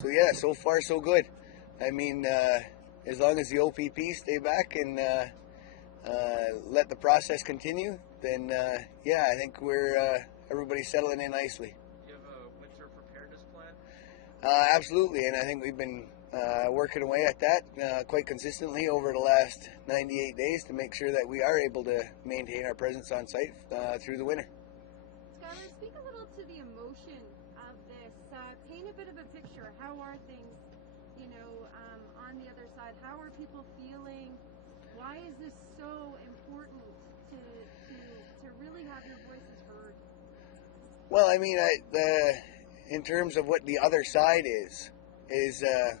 So yeah, so far so good. I mean, as long as the o.p.p stay back and let the process continue, then yeah, I think we're everybody's settling in nicely. Do you have a winter preparedness plan? Absolutely, and I think we've been working away at that quite consistently over the last 98 days to make sure that we are able to maintain our presence on site through the winter. Skyler, speak a little to the emotion of this. Paint a bit of a picture. How are things, on the other side? How are people feeling? Why is this so important to really have your voices heard? Well, I mean, in terms of what the other side is I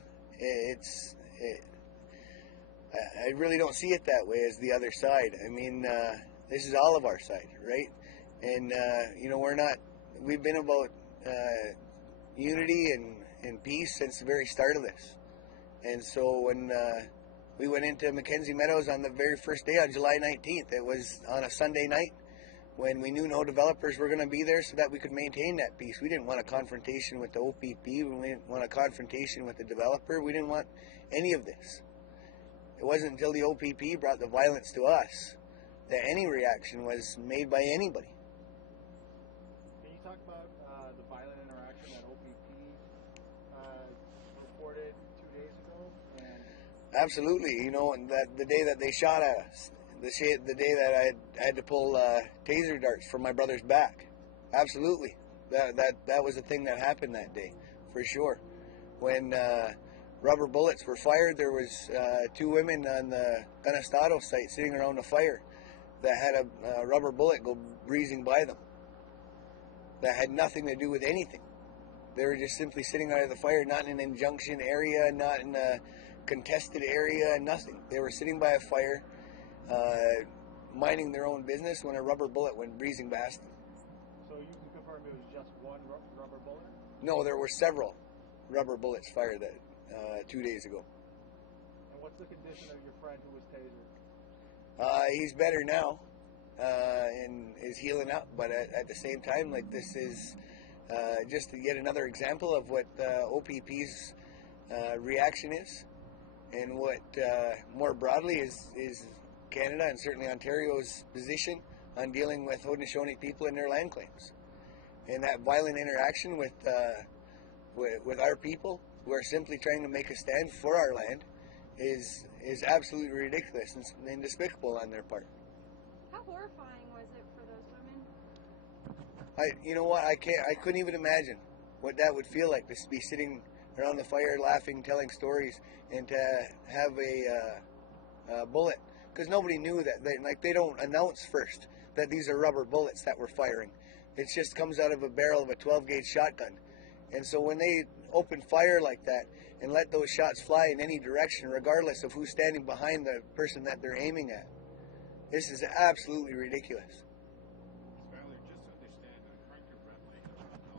really don't see it that way as the other side. I mean, this is all of our side, right? And we've been about unity and peace since the very start of this. And so when we went into Mackenzie Meadows on the very first day on July 19th, it was on a Sunday night when we knew no developers were going to be there so that we could maintain that peace. We didn't want a confrontation with the o.p.p. We didn't want a confrontation with the developer. We didn't want any of this. It wasn't until the o.p.p. brought the violence to us that any reaction was made by anybody. Can you talk about the violent interaction that o.p.p. reported 2 days ago? Absolutely. That the day that they shot at us, the day that I had to pull taser darts from my brother's back. Absolutely. That was a thing that happened that day, for sure. When rubber bullets were fired, there was 2 women on the Ganestado site sitting around the fire that had a rubber bullet go breezing by them. That had nothing to do with anything. They were just simply sitting out of the fire, not in an injunction area, not in a contested area, nothing. They were sitting by a fire, minding their own business when a rubber bullet went breezing past them. So you can confirm it was just one rubber bullet? No, there were several rubber bullets fired 2 days ago. And what's the condition of your friend who was tasered? He's better now and is healing up, but at the same time, like, this is just yet another example of what o.p.p.'s reaction is, and what more broadly is Canada and certainly Ontario's position on dealing with Haudenosaunee people and their land claims. And that violent interaction with our people who are simply trying to make a stand for our land is absolutely ridiculous and despicable on their part. How horrifying was it for those women? I couldn't even imagine what that would feel like, to be sitting around the fire laughing, telling stories, and to have a bullet, because nobody knew that. They don't announce first that these are rubber bullets that we're firing. It just comes out of a barrel of a 12-gauge shotgun. And so when they open fire like that and let those shots fly in any direction, regardless of who's standing behind the person that they're aiming at, this is absolutely ridiculous. Skyler, just to understand, I'm trying to wrap my head around how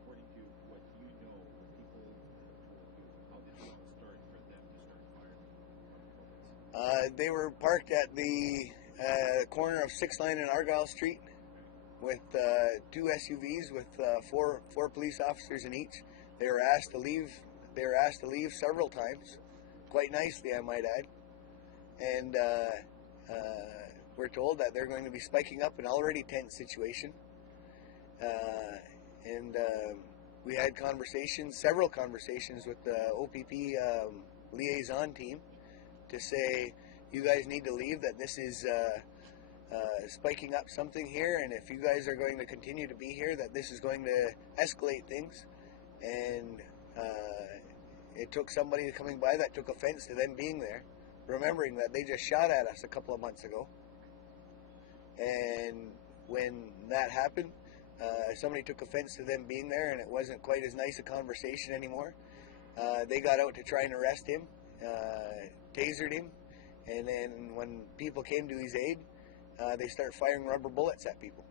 according to what you know, what people told you, how did it all start for them to start firing? They were parked at the corner of 6th Line and Argyle Street with 2 SUVs with four police officers in each. They were asked to leave. They were asked to leave several times, quite nicely, I might add. And we're told that they're going to be spiking up an already tense situation. We had several conversations with the o.p.p. liaison team to say, you guys need to leave, that this is spiking up something here, and if you guys are going to continue to be here, that this is going to escalate things. And it took somebody coming by that took offense to them being there, remembering that they just shot at us a couple of months ago. And when that happened, somebody took offense to them being there, and it wasn't quite as nice a conversation anymore. They got out to try and arrest him, tasered him, and then when people came to his aid, they start firing rubber bullets at people.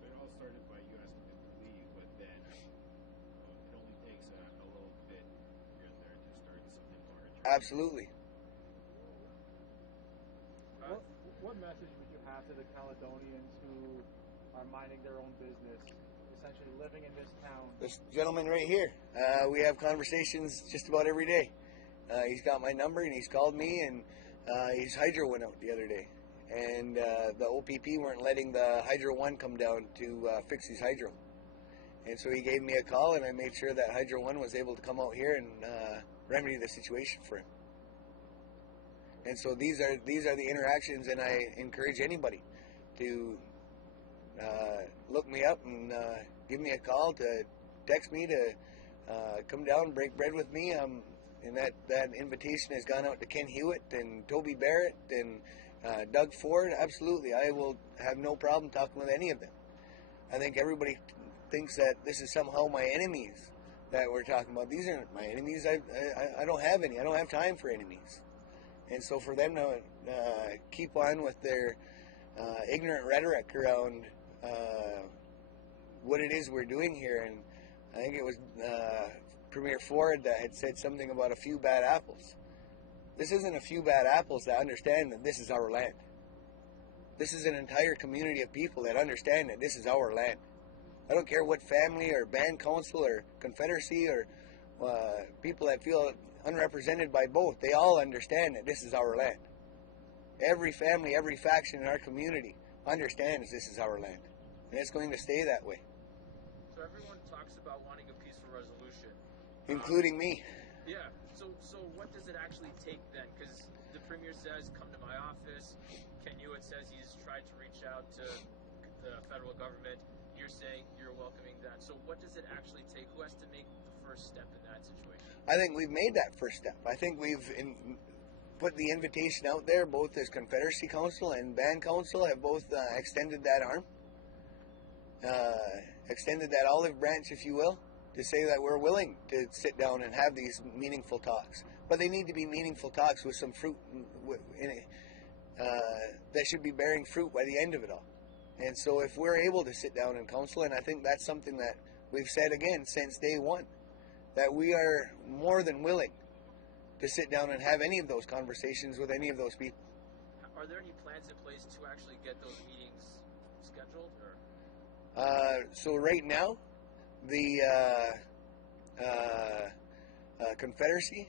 So it all started by you asking them to leave, but then it only takes a little bit here and there to start something larger. Absolutely. What message would you have to the Caledonians who are minding their own business, essentially living in this town? This gentleman right here, we have conversations just about every day. He's got my number and he's called me, and his hydro went out the other day. And the o.p.p weren't letting the Hydro 1 come down to fix his hydro. And so he gave me a call, and I made sure that Hydro 1 was able to come out here and remedy the situation for him. And so these are the interactions, and I encourage anybody to look me up and give me a call, to text me, to come down, break bread with me. And that invitation has gone out to Ken Hewitt and Toby Barrett and Doug Ford. Absolutely, I will have no problem talking with any of them. I think everybody thinks that this is somehow my enemies that we're talking about. These aren't my enemies. I don't have any. I don't have time for enemies. And so for them to keep on with their ignorant rhetoric around what it is we're doing here, and I think it was Premier Ford that had said something about a few bad apples. This isn't a few bad apples that understand that this is our land. This is an entire community of people that understand that this is our land. I don't care what family or band council or confederacy or people that feel unrepresented by both. They all understand that this is our land. Every family, every faction in our community understands this is our land. And it's going to stay that way. So everyone talks about wanting a peaceful resolution. Including me. Yeah. So what does it actually take then? Because the Premier says, come to my office. Ken Hewitt says he's tried to reach out to the federal government. You're saying you're welcoming that. So what does it actually take? Who has to make the first step in that situation? I think we've made that first step. I think we've put the invitation out there. Both as Confederacy Council and Band Council have both extended that arm. Extended that olive branch, if you will, to say that we're willing to sit down and have these meaningful talks. But they need to be meaningful talks with some fruit in it, that should be bearing fruit by the end of it all. And so if we're able to sit down in council, and I think that's something that we've said again since day one, that we are more than willing to sit down and have any of those conversations with any of those people. Are there any plans in place to actually get those meetings scheduled? So right now, the Confederacy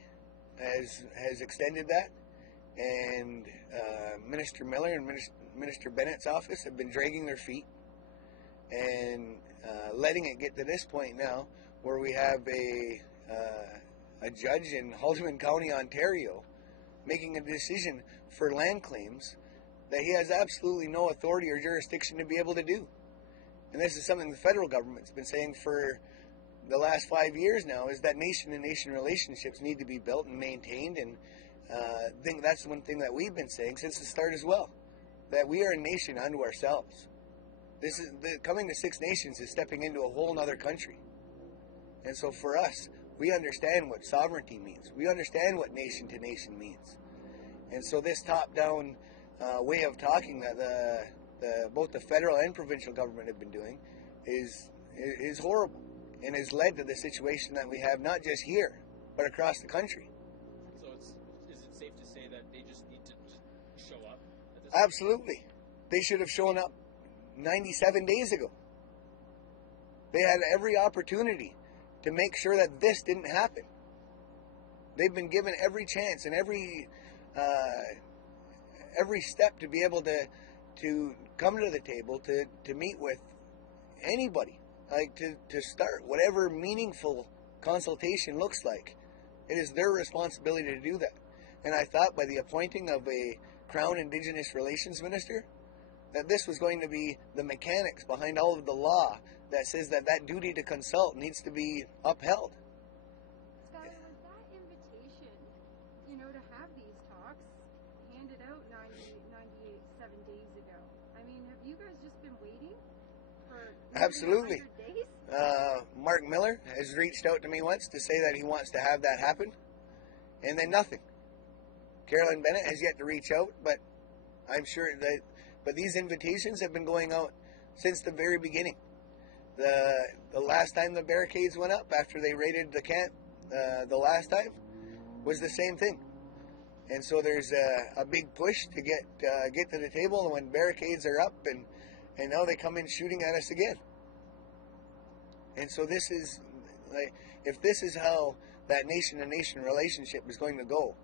has extended that, and Minister Miller and Minister Bennett's office have been dragging their feet and letting it get to this point now, where we have a judge in Haldeman County, Ontario, making a decision for land claims that he has absolutely no authority or jurisdiction to be able to do. And this is something the federal government's been saying for the last 5 years now, is that nation-to-nation relationships need to be built and maintained. And I think that's one thing that we've been saying since the start as well, that we are a nation unto ourselves. This is coming to Six Nations is stepping into a whole other country. And so for us, we understand what sovereignty means. We understand what nation-to-nation means. And so this top-down way of talking that both the federal and provincial government have been doing is horrible, and has led to the situation that we have, not just here, but across the country. So is it safe to say that they just need to just show up at this Absolutely. They should have shown up 97 days ago. They had every opportunity to make sure that this didn't happen. They've been given every chance and every step to be able to come to the table, to meet with anybody, like to start whatever meaningful consultation looks like. It is their responsibility to do that. And I thought by the appointing of a Crown Indigenous Relations Minister, that this was going to be the mechanics behind all of the law that says that duty to consult needs to be upheld. Skyler, was that invitation, to have these talks handed out 97 days ago? I mean, have you guys just been waiting for Absolutely. 100 days? Mark Miller has reached out to me once to say that he wants to have that happen, and then nothing. Carolyn Bennett has yet to reach out, but I'm sure but these invitations have been going out since the very beginning. The last time the barricades went up after they raided the camp, the last time, was the same thing. And so there's a big push to get to the table when barricades are up and now they come in shooting at us again. And so this is, like, if this is how that nation-to-nation relationship is going to go,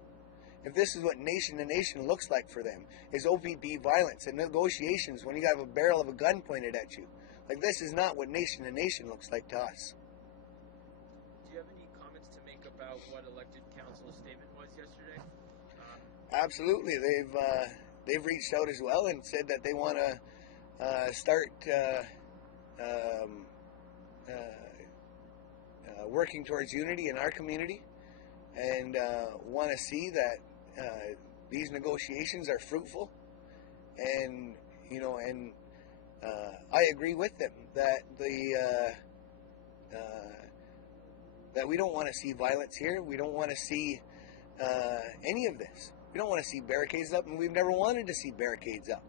if this is what nation-to-nation looks like for them, is o.p.p. violence and negotiations when you have a barrel of a gun pointed at you, like, this is not what nation-to-nation looks like to us. Do you have any comments to make about what elected council's statement was yesterday? Absolutely, they've reached out as well and said that they want to start working towards unity in our community, and want to see that these negotiations are fruitful. And I agree with them that that we don't want to see violence here. We don't want to see any of this. We don't want to see barricades up, and we've never wanted to see barricades up.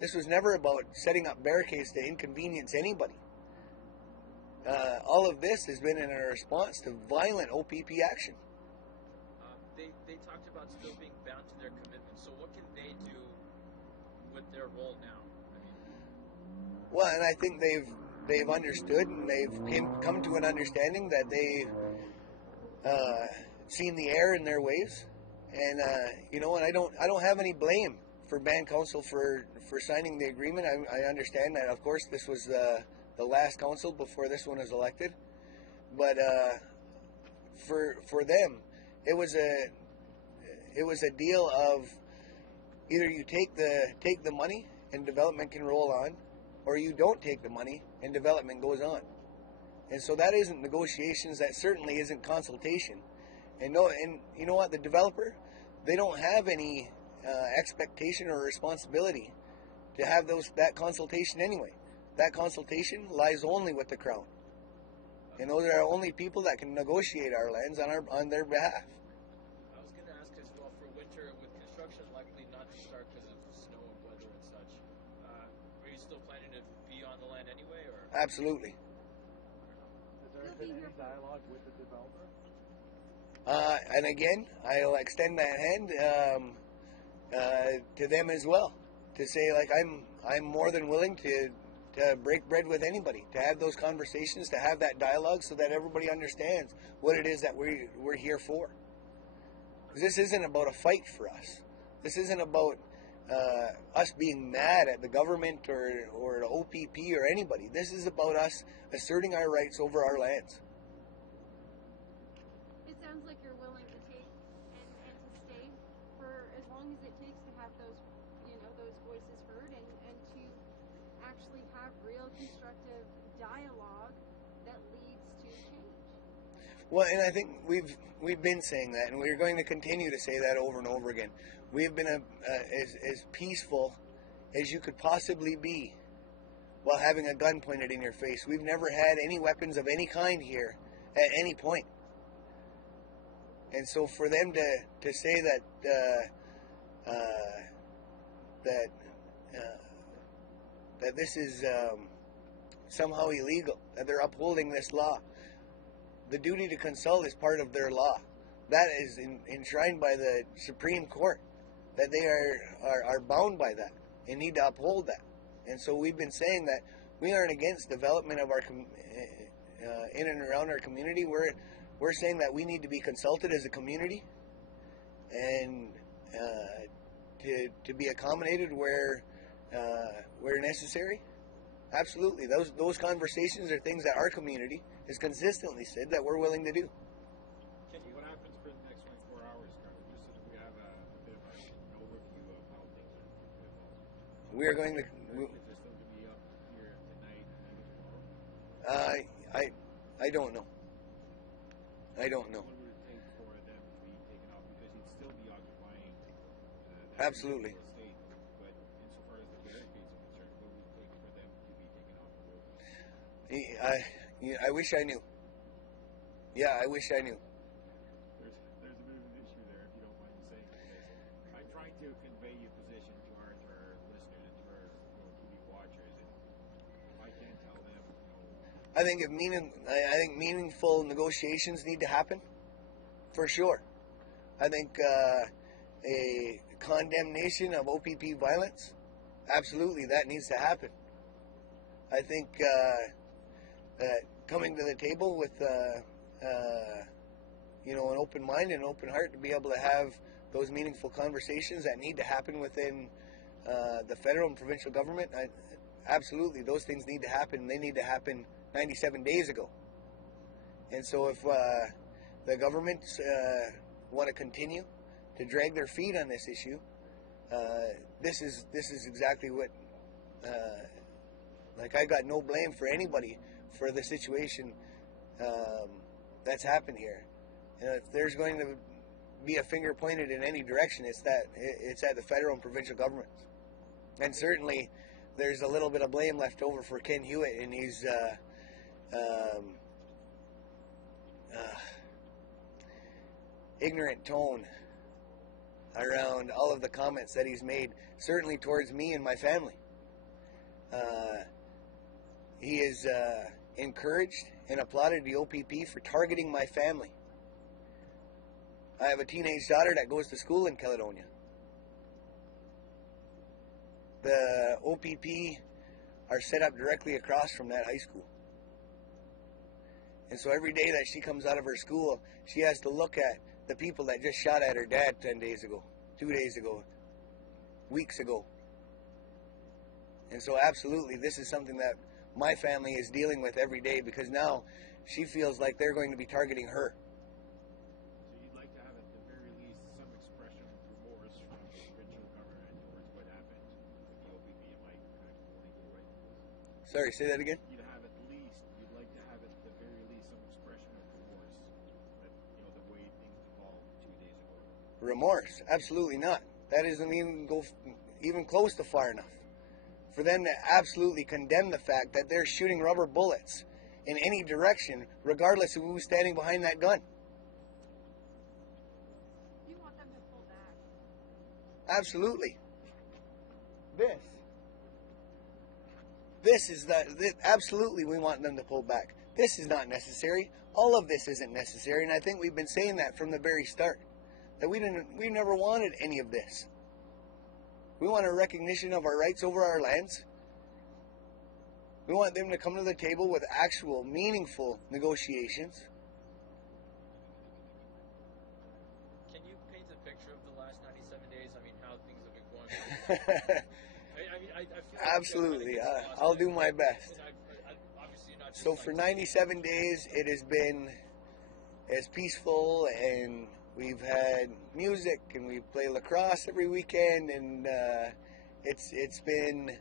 This was never about setting up barricades to inconvenience anybody. All of this has been in a response to violent o.p.p. action. They talked about still being bound to their commitments. So what can they do with their role now? Well, and I think they've understood, and they've come to an understanding that they've seen the error in their ways, and and I don't have any blame for band council for signing the agreement. I understand that, of course, this was the last council before this one was elected, but for them, it was a deal of either you take the money and development can roll on, or you don't take the money and development goes on. And so that isn't negotiations. That certainly isn't consultation. And you know what? The developer, they don't have any expectation or responsibility to have that consultation anyway. That consultation lies only with the Crown, and those are only people that can negotiate our lands on their behalf. I was going to ask as well, for winter with construction likely not to start because of snow and weather and such. Are you still planning to be on the land anyway, or? Absolutely. Has there been any dialogue with the developer? And again, I'll extend that hand to them as well, to say, like, I'm more than willing to break bread with anybody, to have those conversations, to have that dialogue, so that everybody understands what it is that we're here for. This isn't about a fight for us. This isn't about us being mad at the government or the o.p.p. or anybody. This is about us asserting our rights over our lands. It sounds like you're willing to take and to stay for as long as it takes to have those voices heard and to actually have real constructive dialogue that leads to change. Well, and I think we've been saying that, and we're going to continue to say that over and over again. We've been as peaceful as you could possibly be while having a gun pointed in your face. We've never had any weapons of any kind here at any point. And so for them to say that this is somehow illegal, that they're upholding this law. The duty to consult is part of their law. That is enshrined by the Supreme Court, that they are bound by that and need to uphold that. And so we've been saying that we aren't against development of our in and around our community. We're saying that we need to be consulted as a community, and to be accommodated where necessary. Absolutely, those conversations are things that our community has consistently said that we're willing to do. Kenny, what happens for the next 24 hours, Skyler? Just so that we have a bit of an overview of how things are evolving. We are going to. Is there still to be up here tonight and tomorrow? I don't know. I don't know. What would it take for them to be taken off? Because you'd still be occupying that Absolutely. estate. But insofar as the barricades are concerned, what would it take for them to be taken off the road? I wish I knew. Yeah, I wish I knew. There's a bit of an issue there, if you don't mind me saying, because I'm trying to convey your position to our listeners and to our TV watchers, and if I can't tell them, I think I think meaningful negotiations need to happen, for sure. I think a condemnation of o.p.p. violence, absolutely that needs to happen. I think that coming to the table with you know, an open mind and an open heart to be able to have those meaningful conversations that need to happen within the federal and provincial government, absolutely those things need to happen. They need to happen 97 days ago. And so if the governments want to continue to drag their feet on this issue, this is exactly what, like, I got no blame for anybody for the situation that's happened here. And if there's going to be a finger pointed in any direction, it's at the federal and provincial governments. And certainly there's a little bit of blame left over for Ken Hewitt and his ignorant tone around all of the comments that he's made, certainly towards me and my family. He has encouraged and applauded the o.p.p. for targeting my family. I have a teenage daughter that goes to school in Caledonia. The o.p.p. are set up directly across from that high school. And so every day that she comes out of her school, she has to look at the people that just shot at her dad 10 days ago, 2 days ago, weeks ago. And so absolutely, this is something that my family is dealing with every day, because now she feels like they're going to be targeting her. So you'd like to have at the very least some expression of remorse from the provincial government towards what happened with the o.p.p. Am I kind of holding you right? Sorry, say that again? You'd like to have at the very least some expression of remorse that, you know, the way things evolved 2 days ago. Remorse? Absolutely not. That doesn't even go even close to far enough for them to absolutely condemn the fact that they're shooting rubber bullets in any direction, regardless of who's standing behind that gun. You want them to pull back? Absolutely. This is absolutely, we want them to pull back. This is not necessary. All of this isn't necessary, and I think we've been saying that from the very start, that we never wanted any of this. We want a recognition of our rights over our lands. We want them to come to the table with actual, meaningful negotiations. Can you paint a picture of the last 97 days? I mean, how things have been going. I feel like Absolutely. I'll do my best. Obviously not just So for 97 days, it has been as peaceful, and we've had music, and we play lacrosse every weekend, and it's been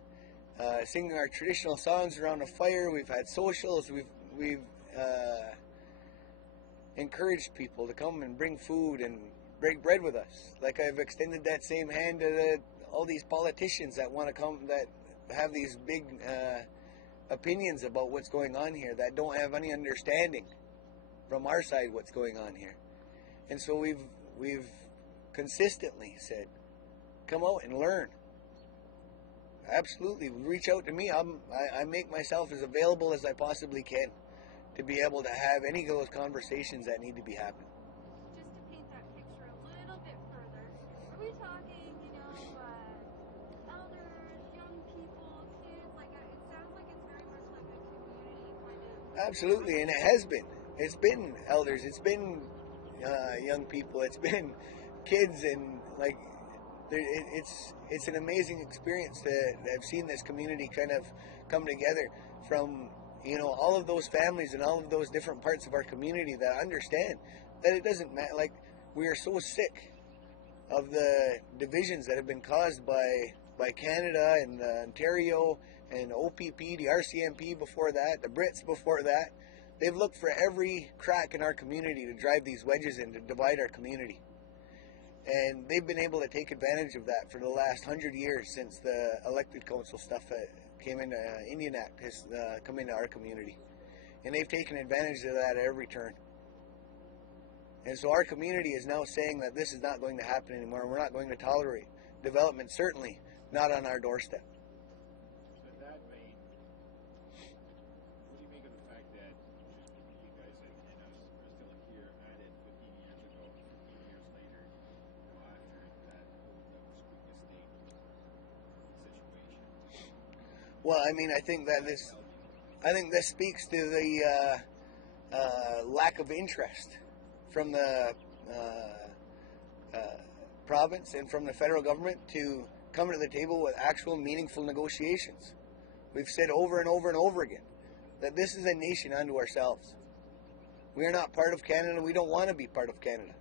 singing our traditional songs around a fire. We've had socials. We've encouraged people to come and bring food and break bread with us. Like, I've extended that same hand to all these politicians that want to come, that have these big opinions about what's going on here, that don't have any understanding from our side what's going on here. And so we've consistently said, come out and learn. Absolutely, reach out to me. I make myself as available as I possibly can to be able to have any of those conversations that need to be happening. Just to paint that picture a little bit further, are we talking, elders, young people, kids? Like, it sounds like it's very much like a community kind of. Absolutely, and it has been. It's been elders. It's been young people. It's been kids, and like, it's an amazing experience to have seen this community kind of come together from all of those families and all of those different parts of our community that understand that it doesn't matter. Like, we are so sick of the divisions that have been caused by Canada and Ontario and o.p.p, the RCMP before that, the Brits before that. They've looked for every crack in our community to drive these wedges in, to divide our community. And they've been able to take advantage of that for the last 100 years since the elected council stuff came into Indian Act has come into our community. And they've taken advantage of that at every turn. And so our community is now saying that this is not going to happen anymore. We're not going to tolerate development, certainly not on our doorstep. In that vein, what do you make of the fact that you guys and us are still here at it 15 years ago, 15 years later, after that whole Nova Scotia State situation? Well, I mean, I think this speaks to the lack of interest from the province and from the federal government to come to the table with actual meaningful negotiations. We've said over and over and over again that this is a nation unto ourselves. We are not part of Canada. We don't want to be part of Canada.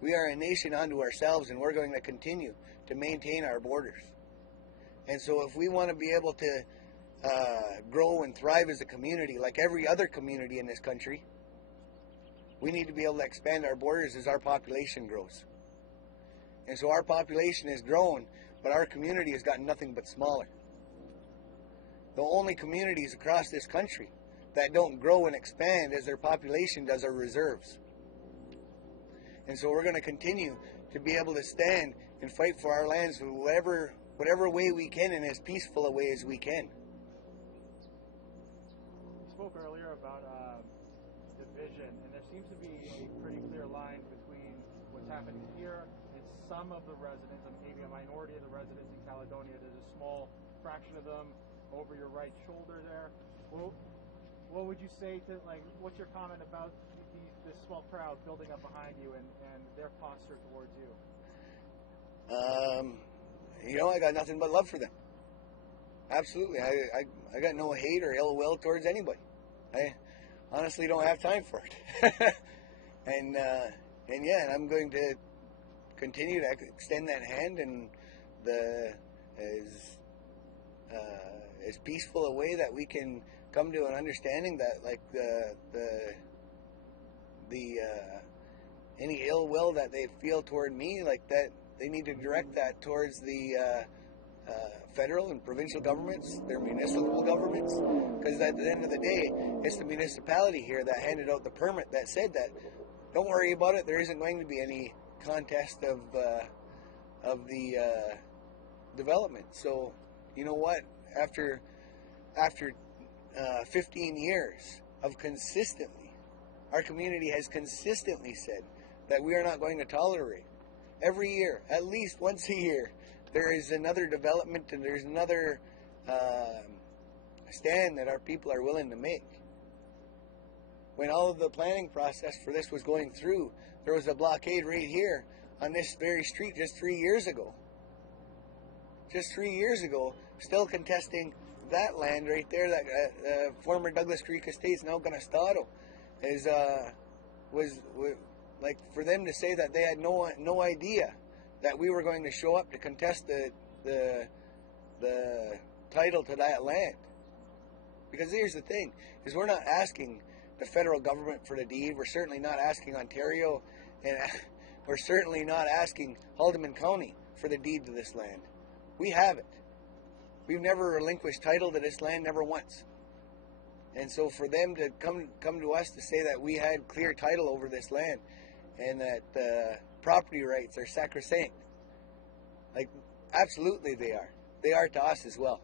We are a nation unto ourselves, and we're going to continue to maintain our borders. And so if we want to be able to grow and thrive as a community like every other community in this country, we need to be able to expand our borders as our population grows. And so our population has grown, but our community has gotten nothing but smaller. The only communities across this country that don't grow and expand as their population does are reserves. And so we're going to continue to be able to stand and fight for our lands in whatever way we can, in as peaceful a way as we can. You spoke earlier about division, and there seems to be a pretty clear line between what's happening here and some of the residents, and maybe a minority of the residents in Caledonia. There's a small fraction of them over your right shoulder there. Well, what would you say to, like, what's your comment about this small crowd building up behind you and their posture towards you? I got nothing but love for them. Absolutely. I got no hate or ill will towards anybody. I honestly don't have time for it. and I'm going to continue to extend that hand in as peaceful a way that we can come to an understanding that, like, any ill will that they feel toward me, like that, they need to direct that towards the federal and provincial governments, their municipal governments, because at the end of the day, it's the municipality here that handed out the permit that said that, don't worry about it, there isn't going to be any contest of the development. So, you know what? After 15 years of consistently, our community has consistently said that we are not going to tolerate. Every year, at least once a year, there is another development and there's another stand that our people are willing to make. When all of the planning process for this was going through, there was a blockade right here on this very street just 3 years ago. Just 3 years ago, still contesting that land right there, that former Douglas Creek Estates, now Ganastado, was like, for them to say that they had no idea that we were going to show up to contest the title to that land. Because here's the thing, is we're not asking the federal government for the deed. We're certainly not asking Ontario, and we're certainly not asking Haldimand County for the deed to this land. We have it. We've never relinquished title to this land, never once. And so for them to come to us to say that we had clear title over this land and that property rights are sacrosanct, like, absolutely they are. They are to us as well.